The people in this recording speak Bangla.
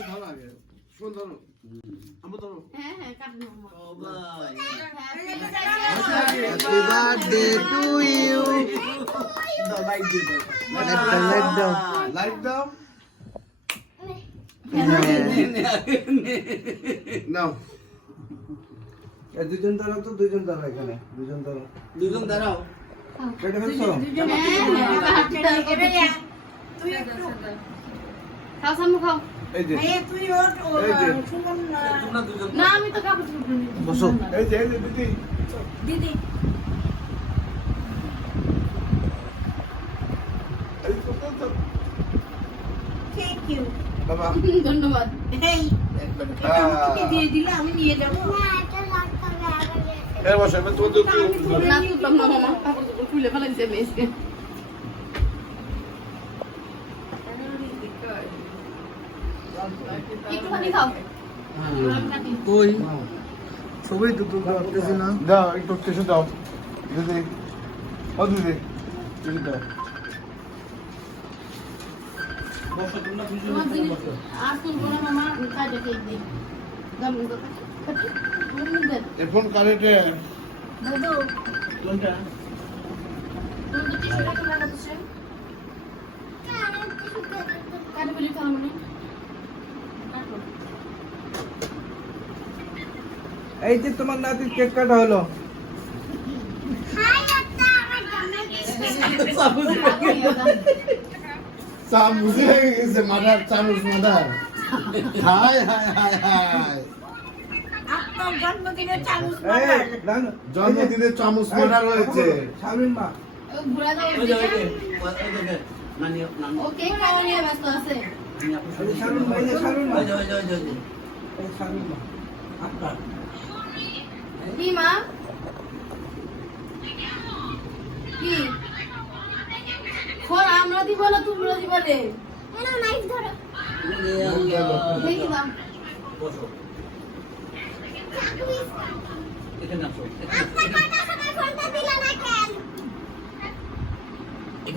ধরো আগে শোন ধরো আমু ধরো হ্যাঁ হ্যাঁ কাটুন ও ভাই হ্যাপি বার্থডে টু ইউ দাও লাইট দিও লাইট দাও লাইট দাও নাও এই দুজন দাঁড়াও তো দুজন দাঁড়াও এখানে দুজন দাঁড়াও দুজন দাঁড়াও কেটে ফেলছো তুই একটু খাও সামু খাও এই যে তুই ওর এই যে তোমরা দুজন না আমি তো খাবো বসো এই যে দিদি দিদি এই তো থ্যাংক ইউ বাবা ধন্যবাদ এই হ্যাঁ দিয়ে দিলে আমি নিয়ে যাব এই বসে আমি তো না তুললাম না মামা কাপড় খুলে ফেলাইছে মেসকে একটুখানি খাও কই সবাই তো তো করতেছ না দাও একটু টিস্যু দাও দিদি ও দিদি টিস্যু দাও বসো তোমরা দুজন তোমার জিনিস আর তুলবো না মামা কাজে কেক দিই দাম তো এখন কারেন্টে দাদু কোনটা তুমি তো টিস্যু রাখো না তো কাটে বলি খাও মানে কাটো এই যে তোমার নাতির কেক কাটা হলো চামচ হয়ে গেছে মাথার চামচ মাথার হায় হায় হায় হায় আপনার জন্মদিনের চামচ এই দাঁড়াও জন্মদিনে চামচ মার্ডার হয়েছে শামিম মা ঘুরা দাও ওই যে নানি নানি ওকে খাওয়া নিয়ে ব্যস্ত আছে এই যে শামিম মা এই যে শামিম মা ওই যে এই শামিম মা আপনার কি মা কি খোর আমরা দিব না তোমরা দিবা রে না নাইস ধরো দেখি দাও বসো এখানে আসো